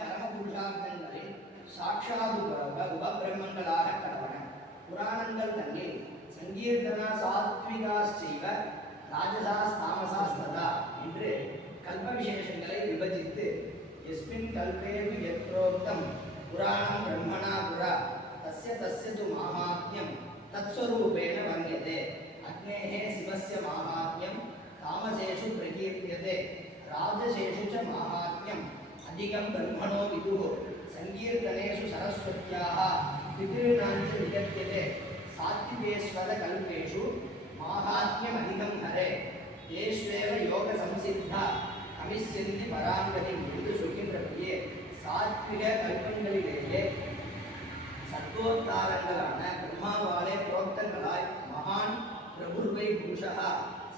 பரமபுருஷார்த்தங்களில் சாட்சாத் உபபிரம்மங்களாக கடவன. புராணங்கள் தன்னில் சங்கீர்த்தனா சாத்விகாச்சைவ ராஜசாஸ் தாமசாஸ்ததா என்று கல்ப விசேஷங்களை விபஜித்து எஸ்மின் கல்பேது யத்ரோக்தம் புராணம் பிரம்மணா புரா தஸ்ய தஸ்ய து மாஹாத்ம்யம் தத்ஸ்வரூபேண வர்ணியதே. அக்னேஹ சிவஸ்ய மாஹாத்ம்யம் தாமசேஷு பிரகீர்த்தியதே ராஜசேஷு ச மாஹாத்ம்யம் அதிகம் பிரம்மணோ விதுः சங்கீர்த்தனேஷு சரஸ்வத்யாः பித்ருணாம் ச நிகத்யதே. சாத்விகேஸ்வர கல்பேஷு மாஹாத்ம்யம் அதிகம் ஹரே தேஷ்வேவ யோக சம்சித்தா கமிஷ்யந்தி பராங்கதி என்று சொல்கின்றபடியே சாத்விக கல்பங்களிலேயே சத்வோத்தாரங்களான பிரம்மாவாலே புரோக்தங்களாய் மகான் பிரபுர்வை புருஷா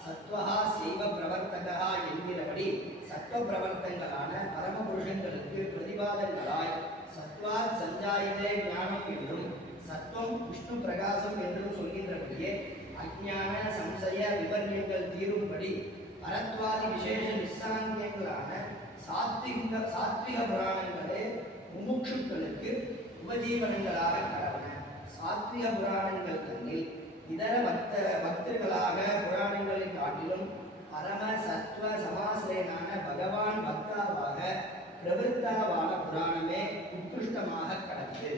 சத்வஹா சைவ பிரவர்த்தகா என்கிறபடி சத்வ பிரவர்த்தங்களான பரமபுருஷங்களுக்கு பிரதிபாதங்களாய் சத்வாத் சஞ்சாயதே ஞானம் என்றும் சத்வம் விஷ்ணு பிரகாசம் என்றும் சொல்கின்றபடியே அஞ்ஞான சம்சய விபர்யங்கள் தீரும்படி பரத்வாதி விசேஷ நிஸ்ஸாங்கியங்களான சாத்விக புராணங்களே முமுட்சுக்களுக்கு உபஜீவனங்களாக கடவன. சாத்விக புராணங்கள் தன்னில் இதர பக்தர்களாக புராணங்களை காட்டிலும் பரம சத்வ சமாசிரயனான பகவான் பக்தாவாக பிரவருத்தாவான புராணமே உத்கிருஷ்டமாக கடந்து